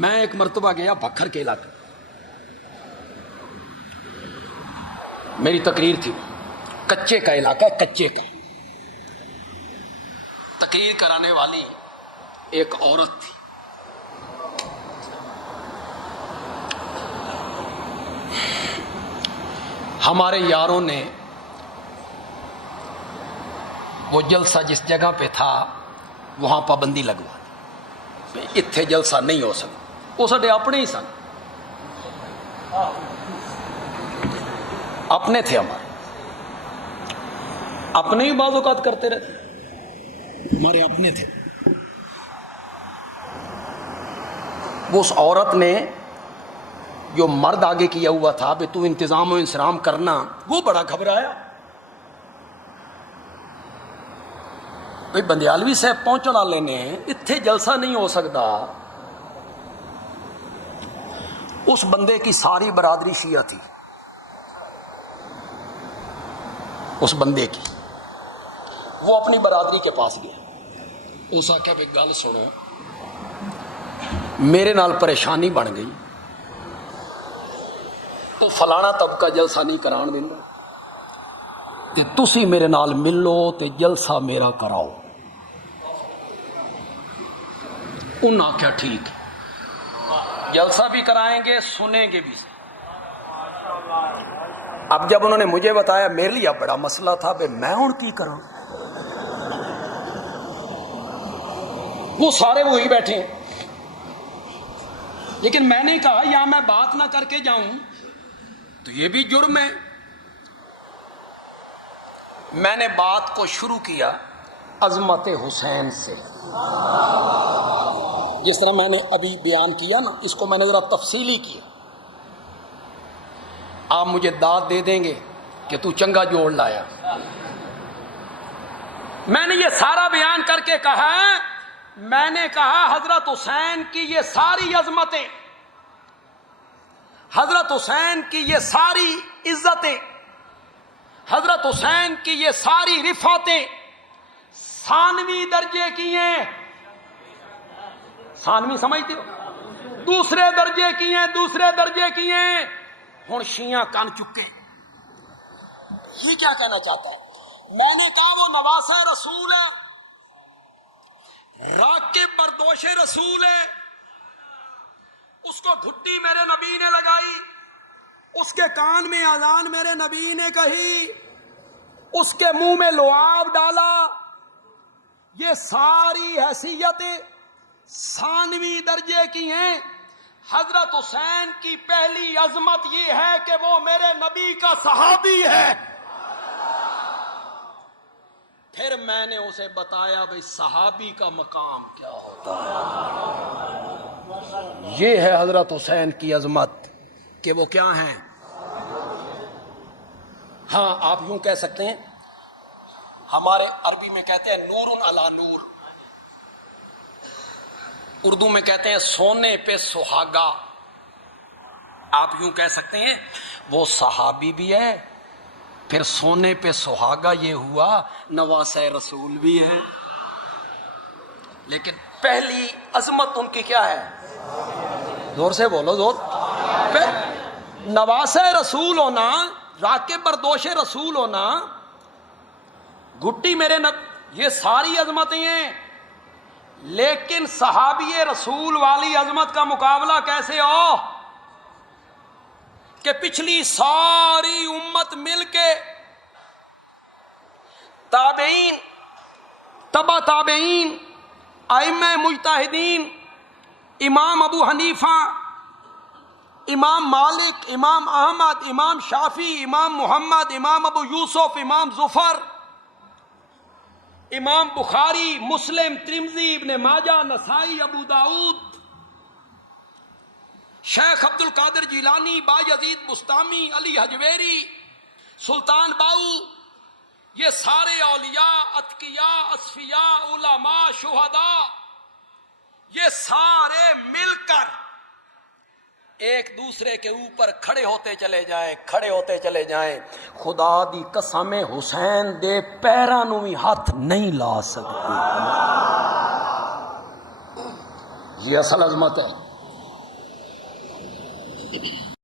میں ایک مرتبہ گیا بکھر کے علاقے، میری تقریر تھی، کچے کا علاقہ، کچے کا، تقریر کرانے والی ایک عورت تھی، ہمارے یاروں نے وہ جلسہ جس جگہ پہ تھا وہاں پابندی لگوا دی، اتنے جلسہ نہیں ہو سکتا، وہ سارے اپنے ہی سن، اپنے تھے، ہمارے اپنے ہی بعض اوقات کرتے رہتے، ہمارے اپنے تھے۔ وہ اس عورت نے جو مرد آگے کیا ہوا تھا بے تو انتظام و انصرام کرنا، وہ بڑا گھبرایا، بھئی بندیالوی صاحب پہنچنا لینے اتنے جلسہ نہیں ہو سکتا۔ اس بندے کی ساری برادری شیعہ تھی، اس بندے کی، وہ اپنی برادری کے پاس گیا، اس آخیا بھئی گل سنو، میرے نال پریشانی بن گئی، تو فلانا طبقہ جلسہ نہیں کران دیندا تے تسی میرے نال ملو تے جلسہ میرا کراؤ۔ انہوں نے آخیا ٹھیک ہے، جلسہ بھی کرائیں گے، سنیں گے بھی۔ اب جب انہوں نے مجھے بتایا، میرے لیے بڑا مسئلہ تھا، بے میں ہوں کی کراں، وہ سارے وہی بیٹھے ہیں، لیکن میں نے کہا یا میں بات نہ کر کے جاؤں تو یہ بھی جرم ہے۔ میں نے بات کو شروع کیا عظمت حسین سے، جس طرح میں نے ابھی بیان کیا نا، اس کو میں نے ذرا تفصیلی کیا۔ آپ مجھے داد دے دیں گے کہ تو چنگا جوڑ لایا۔ میں نے یہ سارا بیان کر کے کہا، میں نے کہا حضرت حسین کی یہ ساری عظمتیں، حضرت حسین کی یہ ساری عزتیں، حضرت حسین کی یہ ساری رفعتیں ثانوی درجے کی ہیں، ثانوی سمجھتے ہو، دوسرے درجے کی ہیں، دوسرے درجے کی ہیں۔ ہن شیعہ کن چکے، یہ کیا کہنا چاہتا ہے؟ میں نے کہا وہ نواسہ رسول ہے، راکب بردوش رسول ہے، اس کو گھٹی میرے نبی نے لگائی، اس کے کان میں اذان میرے نبی نے کہی، اس کے منہ میں لعاب ڈالا، یہ ساری حیثیتیں ثانوی درجے کی ہیں۔ حضرت حسین کی پہلی عظمت یہ ہے کہ وہ میرے نبی کا صحابی ہے۔ پھر میں نے اسے بتایا بھئی صحابی کا مقام کیا ہوتا ہے، یہ ہے حضرت حسین کی عظمت کہ وہ کیا ہیں۔ ہاں آپ یوں کہہ سکتے ہیں، ہمارے عربی میں کہتے ہیں نور علی نور، اردو میں کہتے ہیں سونے پہ سہاگا، آپ یوں کہہ سکتے ہیں وہ صحابی بھی ہے، پھر سونے پہ سہاگا یہ ہوا نواسہ رسول بھی ہے، لیکن پہلی عظمت ان کی کیا ہے؟ زور سے بولو، زور، پھر نواسہ رسول ہونا، راکب بردوش رسول ہونا، گھٹی میرے یہ ساری عظمتیں ہیں، لیکن صحابی رسول والی عظمت کا مقابلہ کیسے ہو کہ پچھلی ساری امت مل کے، تابعین، تبع تابعین، ائمہ مجتہدین، امام ابو حنیفہ، امام مالک، امام احمد، امام شافعی، امام محمد، امام ابو یوسف، امام ظفر، امام بخاری، مسلم، ترمذی، ابن ماجہ، نسائی، ابو داؤد، شیخ عبد القادر جیلانی، بایزید بستامی، علی حجویری، سلطان باؤ، یہ سارے اولیاء، اتقیاء، اصفیاء، علماء، شہداء، یہ سارے مل کر ایک دوسرے کے اوپر کھڑے ہوتے چلے جائیں، کھڑے ہوتے چلے جائیں، خدا دی قسم حسین دے پیراں نوں بھی ہاتھ نہیں لا سکتے۔ یہ اصل عظمت ہے۔ ہے